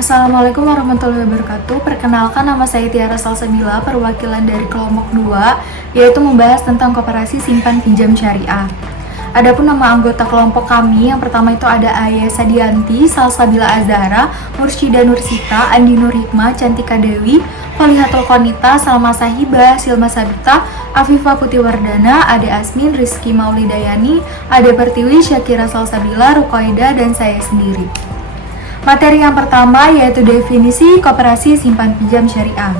Assalamualaikum warahmatullahi wabarakatuh. Perkenalkan, nama saya Tiara Salsabila, perwakilan dari kelompok 2, yaitu membahas tentang koperasi simpan pinjam syariah. Adapun nama anggota kelompok kami, yang pertama itu ada Ayah Sadianti, Salsabila Azhara, Mursyida Nursita, Andi Nur Hikmah, Cantika Dewi, Falihatul Qonita, Salma Sahibah, Silma Sabita, Afifah Putih Wardana, Ade Asmin, Rizky Maulidayani, Ade Pertiwi, Syakira Salsabila, Ruqaida, dan saya sendiri. Materi yang pertama yaitu definisi koperasi simpan pinjam syariah.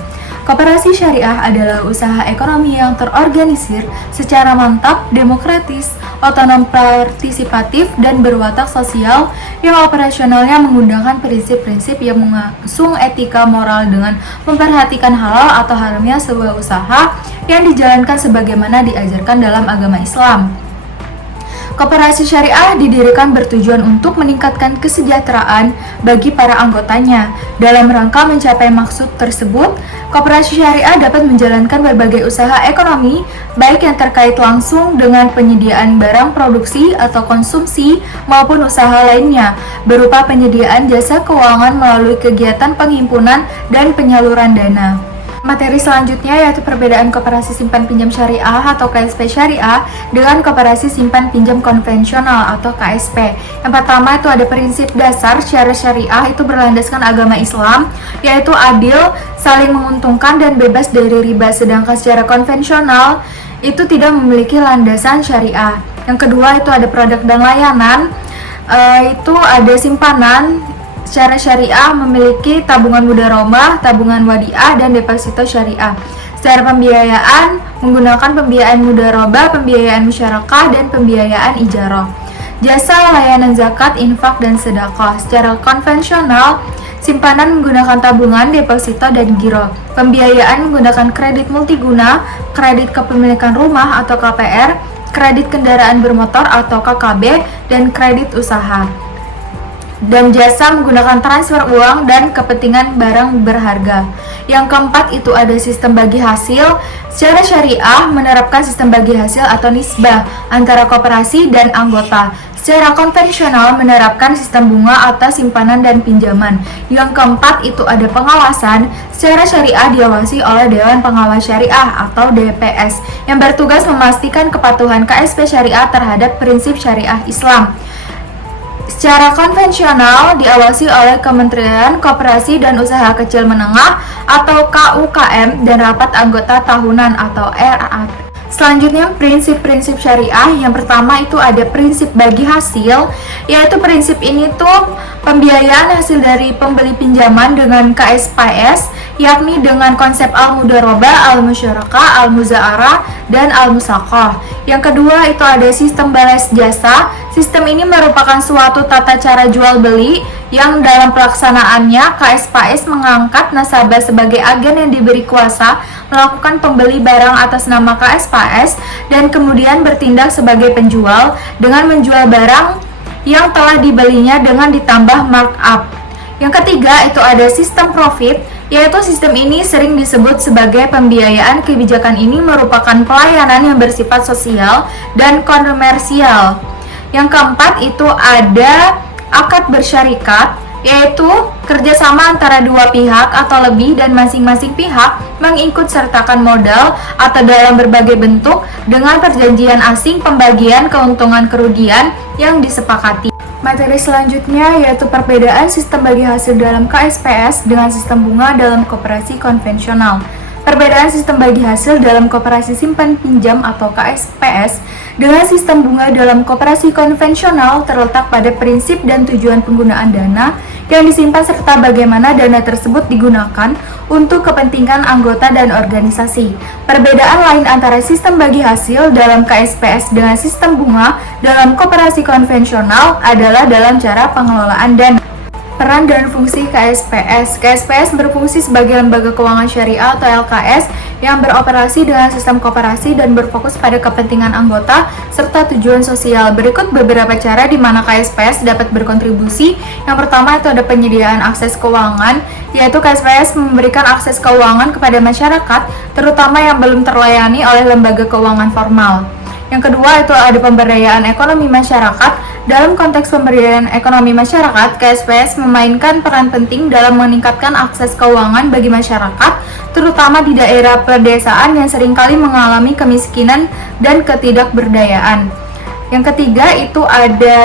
Koperasi syariah adalah usaha ekonomi yang terorganisir secara mantap, demokratis, otonom, partisipatif, dan berwatak sosial yang operasionalnya menggunakan prinsip-prinsip yang mengusung etika moral dengan memperhatikan halal atau haramnya sebuah usaha yang dijalankan sebagaimana diajarkan dalam agama Islam. Koperasi syariah didirikan bertujuan untuk meningkatkan kesejahteraan bagi para anggotanya. Dalam rangka mencapai maksud tersebut, koperasi syariah dapat menjalankan berbagai usaha ekonomi, baik yang terkait langsung dengan penyediaan barang produksi atau konsumsi maupun usaha lainnya, berupa penyediaan jasa keuangan melalui kegiatan penghimpunan dan penyaluran dana. Materi selanjutnya yaitu perbedaan koperasi simpan pinjam syariah atau KSP syariah dengan koperasi simpan pinjam konvensional atau KSP. Yang pertama itu ada prinsip dasar secara syariah itu berlandaskan agama Islam, yaitu adil, saling menguntungkan, dan bebas dari riba, sedangkan secara konvensional itu tidak memiliki landasan syariah. Yang kedua itu ada produk dan layanan, itu ada simpanan secara syariah memiliki tabungan mudharabah, tabungan wadiah, dan deposito syariah. Secara pembiayaan menggunakan pembiayaan mudharabah, pembiayaan musyarakah, dan pembiayaan ijarah. Jasa layanan zakat, infak, dan sedekah. Secara konvensional simpanan menggunakan tabungan, deposito, dan giro. Pembiayaan menggunakan kredit multiguna, kredit kepemilikan rumah atau KPR, kredit kendaraan bermotor atau KKB, dan kredit usaha. Dan jasa menggunakan transfer uang dan kepentingan barang berharga. Yang keempat itu ada sistem bagi hasil. Secara syariah menerapkan sistem bagi hasil atau nisbah antara koperasi dan anggota. Secara konvensional menerapkan sistem bunga atas simpanan dan pinjaman. Yang keempat itu ada pengawasan. Secara syariah diawasi oleh Dewan Pengawas Syariah atau DPS yang bertugas memastikan kepatuhan KSP syariah terhadap prinsip syariah Islam. Secara konvensional diawasi oleh Kementerian Koperasi dan Usaha Kecil Menengah atau KUKM dan rapat anggota tahunan atau RAT. Selanjutnya prinsip-prinsip syariah. Yang pertama itu ada prinsip bagi hasil, yaitu prinsip ini tuh pembiayaan hasil dari pembeli pinjaman dengan KSPS, yakni dengan konsep al-mudharabah, al-musyarakah, al-muza'arah, dan al-musaqah. Yang kedua itu ada sistem balas jasa. Sistem ini merupakan suatu tata cara jual beli yang dalam pelaksanaannya KSPS mengangkat nasabah sebagai agen yang diberi kuasa melakukan pembeli barang atas nama KSPS dan kemudian bertindak sebagai penjual dengan menjual barang yang telah dibelinya dengan ditambah markup. Yang ketiga itu ada sistem profit, yaitu sistem ini sering disebut sebagai pembiayaan. Kebijakan ini merupakan pelayanan yang bersifat sosial dan komersial. Yang keempat itu ada akad bersyarikat, yaitu kerjasama antara dua pihak atau lebih dan masing-masing pihak mengikut sertakan modal atau dalam berbagai bentuk dengan perjanjian asing pembagian keuntungan kerugian yang disepakati. Materi selanjutnya yaitu perbedaan sistem bagi hasil dalam KSPS dengan sistem bunga dalam koperasi konvensional. Perbedaan sistem bagi hasil dalam koperasi simpan pinjam atau KSPS dengan sistem bunga dalam koperasi konvensional terletak pada prinsip dan tujuan penggunaan dana yang disimpan serta bagaimana dana tersebut digunakan untuk kepentingan anggota dan organisasi. Perbedaan lain antara sistem bagi hasil dalam KSPS dengan sistem bunga dalam koperasi konvensional adalah dalam cara pengelolaan dana. Peran dan fungsi KSPS. KSPS berfungsi sebagai lembaga keuangan syariah atau LKS yang beroperasi dengan sistem koperasi dan berfokus pada kepentingan anggota serta tujuan sosial. Berikut beberapa cara di mana KSPS dapat berkontribusi. Yang pertama itu ada penyediaan akses keuangan, yaitu KSPS memberikan akses keuangan kepada masyarakat, terutama yang belum terlayani oleh lembaga keuangan formal. Yang kedua itu ada pemberdayaan ekonomi masyarakat. Dalam konteks pemberdayaan ekonomi masyarakat, KSPS memainkan peran penting dalam meningkatkan akses keuangan bagi masyarakat, terutama di daerah pedesaan yang seringkali mengalami kemiskinan dan ketidakberdayaan. Yang ketiga itu ada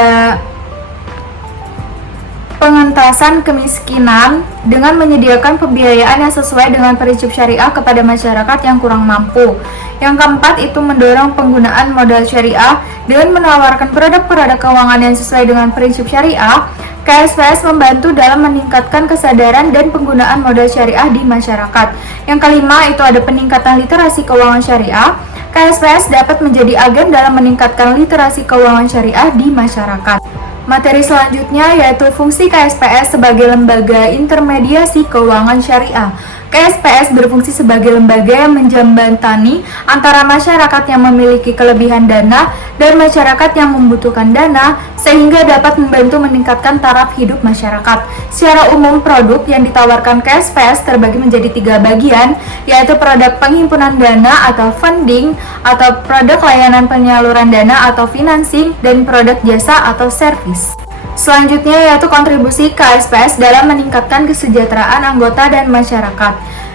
pengentasan kemiskinan dengan menyediakan pembiayaan yang sesuai dengan prinsip syariah kepada masyarakat yang kurang mampu. Yang keempat itu mendorong penggunaan modal syariah dengan menawarkan produk-produk keuangan yang sesuai dengan prinsip syariah. KSPS membantu dalam meningkatkan kesadaran dan penggunaan modal syariah di masyarakat. Yang kelima itu ada peningkatan literasi keuangan syariah. KSPS dapat menjadi agen dalam meningkatkan literasi keuangan syariah di masyarakat. Materi selanjutnya yaitu fungsi KSPS sebagai lembaga intermediasi keuangan syariah. KSPS berfungsi sebagai lembaga yang menjembatani antara masyarakat yang memiliki kelebihan dana dan masyarakat yang membutuhkan dana sehingga dapat membantu meningkatkan taraf hidup masyarakat. Secara umum, produk yang ditawarkan KSPS terbagi menjadi 3 bagian, yaitu produk penghimpunan dana atau funding, atau produk layanan penyaluran dana atau financing, dan produk jasa atau service. Selanjutnya yaitu kontribusi KSPS dalam meningkatkan kesejahteraan anggota dan masyarakat.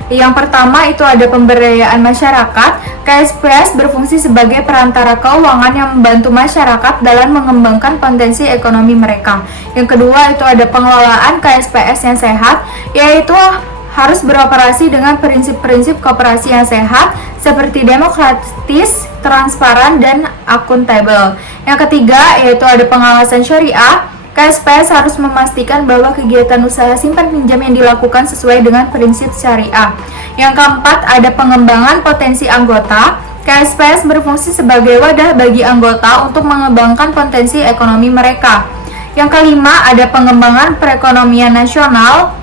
Yang pertama itu ada pemberdayaan masyarakat. KSPS berfungsi sebagai perantara keuangan yang membantu masyarakat dalam mengembangkan potensi ekonomi mereka. Yang kedua itu ada pengelolaan KSPS yang sehat, yaitu harus beroperasi dengan prinsip-prinsip koperasi yang sehat seperti demokratis, transparan, dan akuntabel. Yang ketiga yaitu ada pengawasan syariah. KSPS harus memastikan bahwa kegiatan usaha simpan pinjam yang dilakukan sesuai dengan prinsip syariah. Yang keempat, ada pengembangan potensi anggota. KSPS berfungsi sebagai wadah bagi anggota untuk mengembangkan potensi ekonomi mereka. Yang kelima, ada pengembangan perekonomian nasional.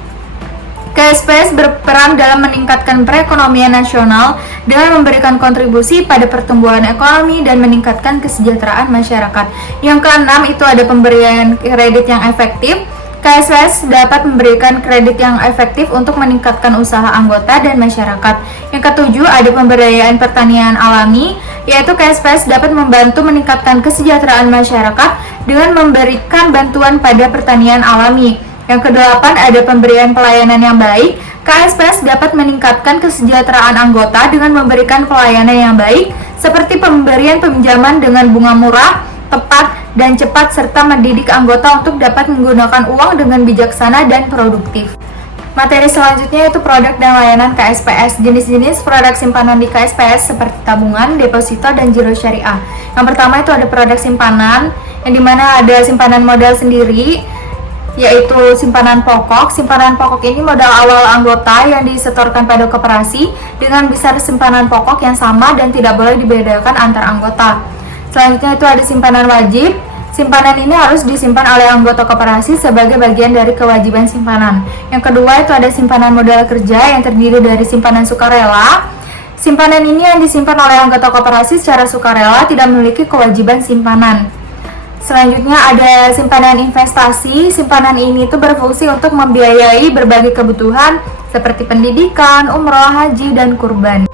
KSPS berperan dalam meningkatkan perekonomian nasional dengan memberikan kontribusi pada pertumbuhan ekonomi dan meningkatkan kesejahteraan masyarakat. Yang keenam itu ada pemberian kredit yang efektif. KSPS dapat memberikan kredit yang efektif untuk meningkatkan usaha anggota dan masyarakat. Yang ketujuh ada pemberdayaan pertanian alami, yaitu KSPS dapat membantu meningkatkan kesejahteraan masyarakat dengan memberikan bantuan pada pertanian alami. Yang kedelapan ada pemberian pelayanan yang baik. KSPS dapat meningkatkan kesejahteraan anggota dengan memberikan pelayanan yang baik seperti pemberian pinjaman dengan bunga murah, tepat, dan cepat serta mendidik anggota untuk dapat menggunakan uang dengan bijaksana dan produktif. Materi selanjutnya yaitu produk dan layanan KSPS. Jenis-jenis produk simpanan di KSPS seperti tabungan, deposito, dan giro syariah. Yang pertama itu ada produk simpanan yang dimana ada simpanan modal sendiri, yaitu simpanan pokok. Simpanan pokok ini modal awal anggota yang disetorkan pada koperasi dengan besar simpanan pokok yang sama dan tidak boleh dibedakan antar anggota. Selanjutnya itu ada simpanan wajib. Simpanan ini harus disimpan oleh anggota koperasi sebagai bagian dari kewajiban simpanan. Yang kedua itu ada simpanan modal kerja yang terdiri dari simpanan sukarela. Simpanan ini yang disimpan oleh anggota koperasi secara sukarela, tidak memiliki kewajiban simpanan. Selanjutnya ada simpanan investasi. Simpanan ini itu berfungsi untuk membiayai berbagai kebutuhan seperti pendidikan, umroh, haji, dan kurban.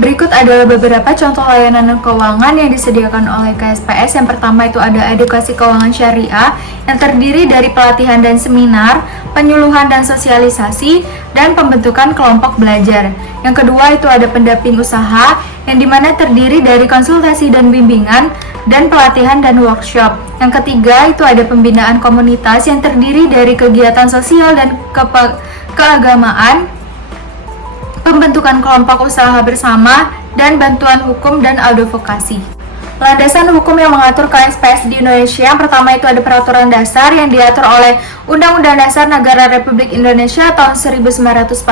Berikut adalah beberapa contoh layanan keuangan yang disediakan oleh KSPS. Yang pertama itu ada edukasi keuangan syariah yang terdiri dari pelatihan dan seminar, penyuluhan dan sosialisasi, dan pembentukan kelompok belajar. Yang kedua itu ada pendamping usaha yang dimana terdiri dari konsultasi dan bimbingan dan pelatihan dan workshop. Yang ketiga itu ada pembinaan komunitas yang terdiri dari kegiatan sosial dan keagamaan, pembentukan kelompok usaha bersama, dan bantuan hukum dan advokasi. Landasan hukum yang mengatur KSPS di Indonesia, yang pertama itu ada peraturan dasar yang diatur oleh Undang-Undang Dasar Negara Republik Indonesia tahun 1945,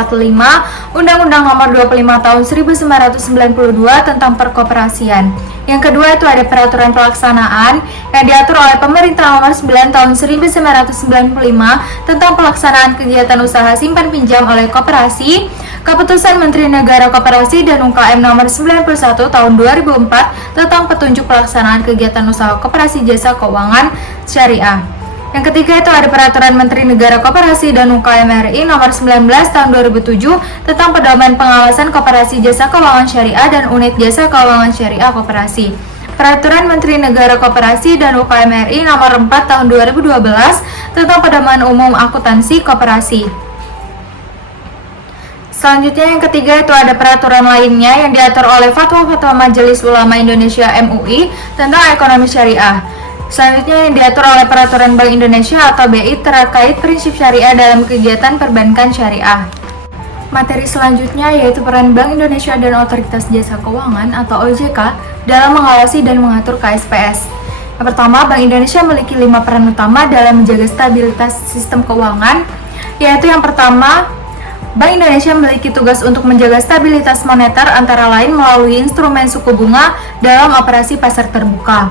Undang-Undang Nomor 25 tahun 1992 tentang perkoperasian. Yang kedua itu ada peraturan pelaksanaan yang diatur oleh Pemerintah Nomor 9 tahun 1995 tentang pelaksanaan kegiatan usaha simpan pinjam oleh koperasi, Keputusan Menteri Negara Koperasi dan UKM Nomor 91 tahun 2004 tentang petunjuk pelaksanaan kegiatan usaha koperasi jasa keuangan syariah. Yang ketiga itu ada Peraturan Menteri Negara Koperasi dan UKM RI Nomor 19 tahun 2007 tentang pedoman pengawasan koperasi jasa keuangan syariah dan unit jasa keuangan syariah koperasi. Peraturan Menteri Negara Koperasi dan UKM RI Nomor 4 Tahun 2012 tentang Pedoman Umum Akuntansi Koperasi. Selanjutnya yang ketiga itu ada peraturan lainnya yang diatur oleh Fatwa-Fatwa Majelis Ulama Indonesia MUI tentang ekonomi syariah. Selanjutnya yang diatur oleh Peraturan Bank Indonesia atau BI terkait prinsip syariah dalam kegiatan perbankan syariah. Materi selanjutnya yaitu peran Bank Indonesia dan Otoritas Jasa Keuangan atau OJK dalam mengawasi dan mengatur KSPS. Yang pertama, Bank Indonesia memiliki 5 peran utama dalam menjaga stabilitas sistem keuangan, yaitu yang pertama, Bank Indonesia memiliki tugas untuk menjaga stabilitas moneter antara lain melalui instrumen suku bunga dalam operasi pasar terbuka.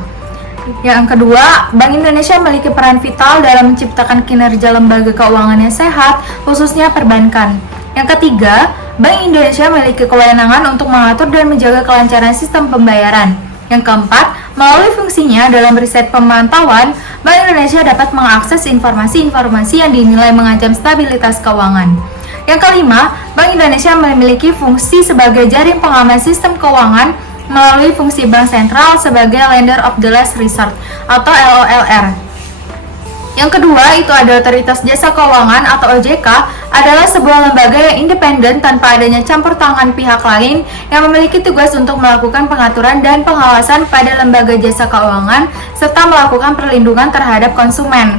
Yang kedua, Bank Indonesia memiliki peran vital dalam menciptakan kinerja lembaga keuangan yang sehat, khususnya perbankan. Yang ketiga, Bank Indonesia memiliki kewenangan untuk mengatur dan menjaga kelancaran sistem pembayaran. Yang keempat, melalui fungsinya dalam riset pemantauan, Bank Indonesia dapat mengakses informasi-informasi yang dinilai mengancam stabilitas keuangan. Yang kelima, Bank Indonesia memiliki fungsi sebagai jaring pengaman sistem keuangan melalui fungsi Bank Sentral sebagai Lender of the Last Resort atau LOLR. Yang kedua, itu ada Otoritas Jasa Keuangan atau OJK adalah sebuah lembaga yang independen tanpa adanya campur tangan pihak lain yang memiliki tugas untuk melakukan pengaturan dan pengawasan pada lembaga jasa keuangan serta melakukan perlindungan terhadap konsumen.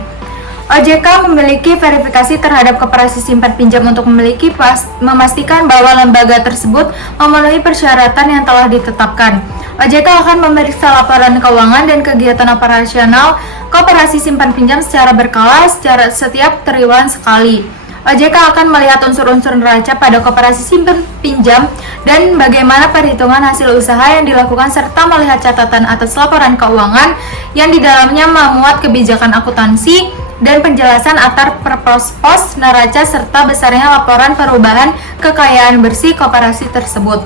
OJK memiliki verifikasi terhadap koperasi simpan pinjam untuk memastikan bahwa lembaga tersebut memenuhi persyaratan yang telah ditetapkan. OJK akan memeriksa laporan keuangan dan kegiatan operasional koperasi simpan pinjam secara berkala setiap triwulan sekali. OJK akan melihat unsur-unsur neraca pada koperasi simpan pinjam dan bagaimana perhitungan hasil usaha yang dilakukan serta melihat catatan atas laporan keuangan yang di dalamnya memuat kebijakan akuntansi dan penjelasan antar pos neraca serta besarnya laporan perubahan kekayaan bersih koperasi tersebut.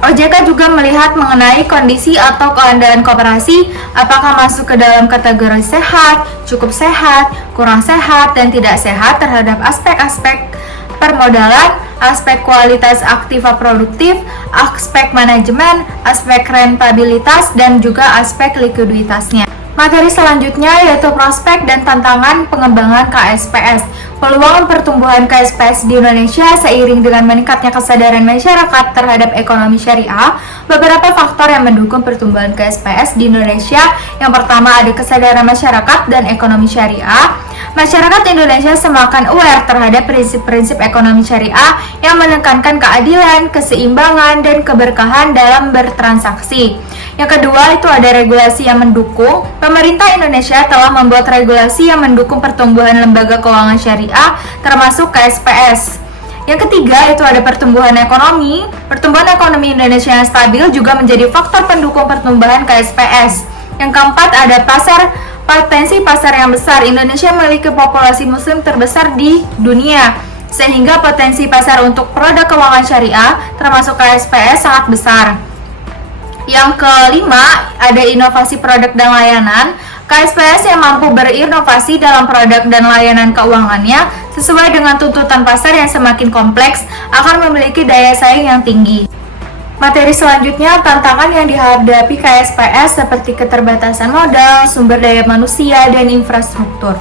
OJK juga melihat mengenai kondisi atau keadaan koperasi, apakah masuk ke dalam kategori sehat, cukup sehat, kurang sehat, dan tidak sehat terhadap aspek-aspek permodalan, aspek kualitas aktiva produktif, aspek manajemen, aspek rentabilitas, dan juga aspek likuiditasnya. Materi selanjutnya yaitu prospek dan tantangan pengembangan KSPS. Peluang pertumbuhan KSPS di Indonesia seiring dengan meningkatnya kesadaran masyarakat terhadap ekonomi syariah, beberapa faktor yang mendukung pertumbuhan KSPS di Indonesia. Yang pertama ada kesadaran masyarakat dan ekonomi syariah. Masyarakat Indonesia semakin aware terhadap prinsip-prinsip ekonomi syariah yang menekankan keadilan, keseimbangan, dan keberkahan dalam bertransaksi. Yang kedua itu ada regulasi yang mendukung. Pemerintah Indonesia telah membuat regulasi yang mendukung pertumbuhan lembaga keuangan syariah termasuk KSPS. Yang ketiga itu ada pertumbuhan ekonomi. Pertumbuhan ekonomi Indonesia yang stabil juga menjadi faktor pendukung pertumbuhan KSPS. Yang keempat ada potensi pasar yang besar. Indonesia memiliki populasi muslim terbesar di dunia, sehingga potensi pasar untuk produk keuangan syariah termasuk KSPS sangat besar. Yang kelima, ada inovasi produk dan layanan. KSPS yang mampu berinovasi dalam produk dan layanan keuangannya sesuai dengan tuntutan pasar yang semakin kompleks akan memiliki daya saing yang tinggi. Materi selanjutnya, tantangan yang dihadapi KSPS seperti keterbatasan modal, sumber daya manusia, dan infrastruktur.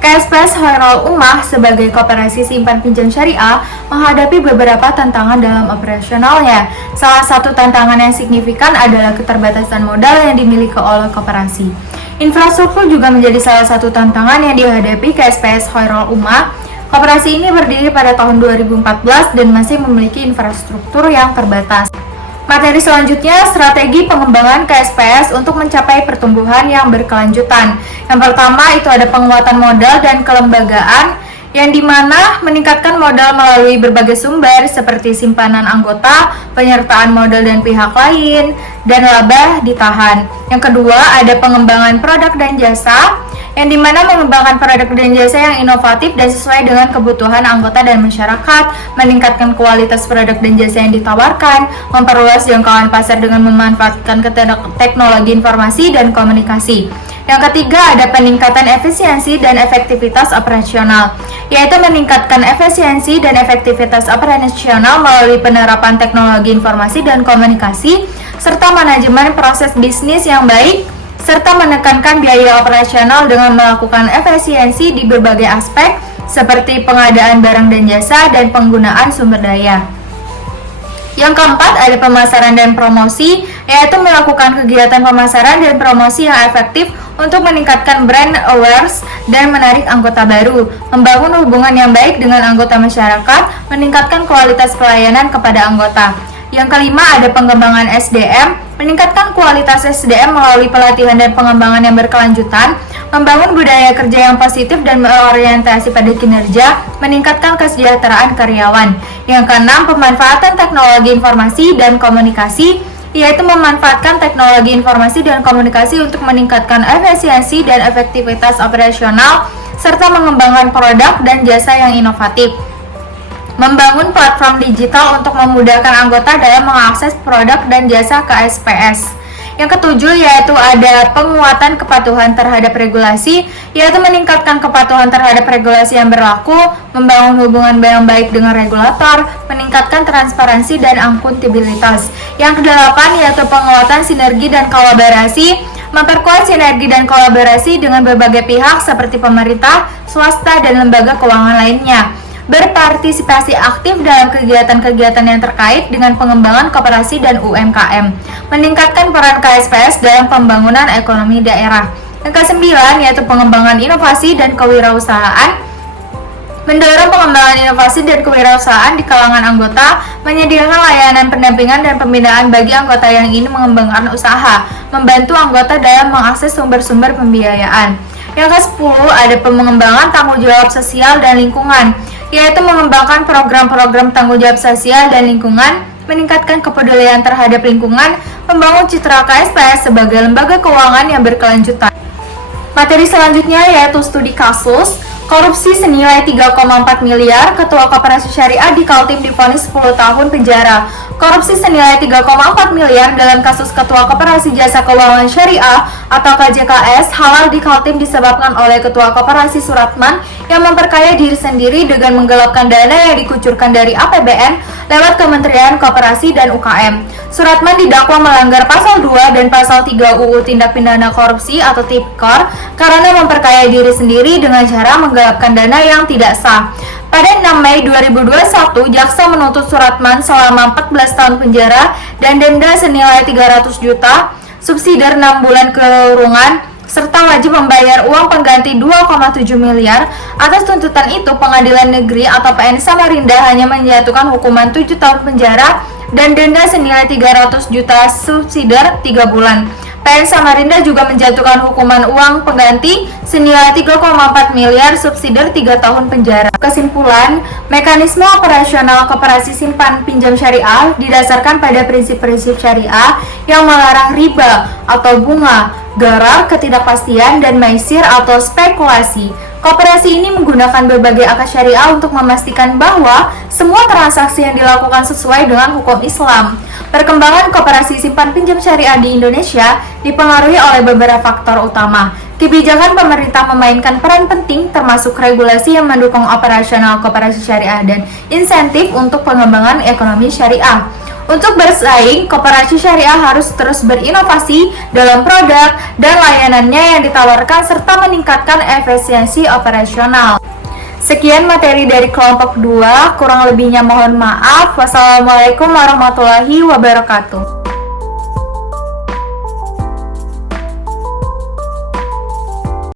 KSPS Khairul Ummah sebagai koperasi simpan pinjam syariah menghadapi beberapa tantangan dalam operasionalnya. Salah satu tantangan yang signifikan adalah keterbatasan modal yang dimiliki oleh koperasi. Infrastruktur juga menjadi salah satu tantangan yang dihadapi KSPS Khairul Ummah. Koperasi ini berdiri pada tahun 2014 dan masih memiliki infrastruktur yang terbatas. Materi selanjutnya, strategi pengembangan KSPS untuk mencapai pertumbuhan yang berkelanjutan. Yang pertama itu ada penguatan modal dan kelembagaan, yang dimana meningkatkan modal melalui berbagai sumber seperti simpanan anggota, penyertaan modal dan pihak lain, dan laba ditahan. Yang kedua ada pengembangan produk dan jasa, yang dimana mengembangkan produk dan jasa yang inovatif dan sesuai dengan kebutuhan anggota dan masyarakat, meningkatkan kualitas produk dan jasa yang ditawarkan, memperluas jangkauan pasar dengan memanfaatkan teknologi informasi dan komunikasi. Yang ketiga ada peningkatan efisiensi dan efektivitas operasional, yaitu meningkatkan efisiensi dan efektivitas operasional melalui penerapan teknologi informasi dan komunikasi serta manajemen proses bisnis yang baik, serta menekankan biaya operasional dengan melakukan efisiensi di berbagai aspek seperti pengadaan barang dan jasa dan penggunaan sumber daya. Yang keempat, ada pemasaran dan promosi, yaitu melakukan kegiatan pemasaran dan promosi yang efektif untuk meningkatkan brand awareness dan menarik anggota baru, membangun hubungan yang baik dengan anggota masyarakat, meningkatkan kualitas pelayanan kepada anggota. Yang kelima, ada pengembangan SDM, meningkatkan kualitas SDM melalui pelatihan dan pengembangan yang berkelanjutan, membangun budaya kerja yang positif dan berorientasi pada kinerja, meningkatkan kesejahteraan karyawan. Yang keenam, pemanfaatan teknologi informasi dan komunikasi, yaitu memanfaatkan teknologi informasi dan komunikasi untuk meningkatkan efisiensi dan efektivitas operasional, serta mengembangkan produk dan jasa yang inovatif. Membangun platform digital untuk memudahkan anggota dalam mengakses produk dan jasa ke SPS. Yang ketujuh, yaitu ada penguatan kepatuhan terhadap regulasi, yaitu meningkatkan kepatuhan terhadap regulasi yang berlaku, membangun hubungan yang baik dengan regulator, meningkatkan transparansi dan akuntabilitas. Yang kedelapan, yaitu penguatan sinergi dan kolaborasi, memperkuat sinergi dan kolaborasi dengan berbagai pihak seperti pemerintah, swasta, dan lembaga keuangan lainnya. Berpartisipasi aktif dalam kegiatan-kegiatan yang terkait dengan pengembangan koperasi dan UMKM, meningkatkan peran KSPS dalam pembangunan ekonomi daerah. Yang kesembilan, yaitu pengembangan inovasi dan kewirausahaan, mendorong pengembangan inovasi dan kewirausahaan di kalangan anggota, menyediakan layanan pendampingan dan pembinaan bagi anggota yang ingin mengembangkan usaha, membantu anggota dalam mengakses sumber-sumber pembiayaan. Yang ke-10, ada pengembangan tanggung jawab sosial dan lingkungan, yaitu mengembangkan program-program tanggung jawab sosial dan lingkungan, meningkatkan kepedulian terhadap lingkungan, membangun citra KSPS sebagai lembaga keuangan yang berkelanjutan. Materi selanjutnya yaitu studi kasus korupsi senilai 3,4 miliar, Ketua Koperasi Syariah di Kaltim divonis 10 tahun penjara. Korupsi senilai 3,4 miliar dalam kasus Ketua Koperasi Jasa Keuangan Syariah atau KJKS halal di Kaltim disebabkan oleh Ketua Koperasi Suratman yang memperkaya diri sendiri dengan menggelapkan dana yang dikucurkan dari APBN lewat Kementerian Koperasi dan UKM. Suratman didakwa melanggar pasal 2 dan pasal 3 UU Tindak Pidana Korupsi atau Tipikor karena memperkaya diri sendiri dengan cara menggelapkan dana yang tidak sah. Pada 6 Mei 2021, jaksa menuntut Suratman selama 14 tahun penjara dan denda senilai 300 juta, subsidi 6 bulan kurungan, serta wajib membayar uang pengganti 2,7 miliar. Atas tuntutan itu, Pengadilan Negeri atau PN Samarinda hanya menjatuhkan hukuman 7 tahun penjara dan denda senilai 300 juta subsidi 3 bulan. PN Samarinda juga menjatuhkan hukuman uang pengganti senilai 3,4 miliar subsidi 3 tahun penjara. Kesimpulan, mekanisme operasional koperasi simpan pinjam syariah didasarkan pada prinsip-prinsip syariah yang melarang riba atau bunga, gharar, ketidakpastian, dan maisir atau spekulasi. Koperasi ini menggunakan berbagai akad syariah untuk memastikan bahwa semua transaksi yang dilakukan sesuai dengan hukum Islam. Perkembangan koperasi simpan pinjam syariah di Indonesia dipengaruhi oleh beberapa faktor utama. Kebijakan pemerintah memainkan peran penting termasuk regulasi yang mendukung operasional koperasi syariah dan insentif untuk pengembangan ekonomi syariah. Untuk bersaing, koperasi syariah harus terus berinovasi dalam produk dan layanannya yang ditawarkan serta meningkatkan efisiensi operasional. Sekian materi dari kelompok 2, kurang lebihnya mohon maaf. Wassalamualaikum warahmatullahi wabarakatuh.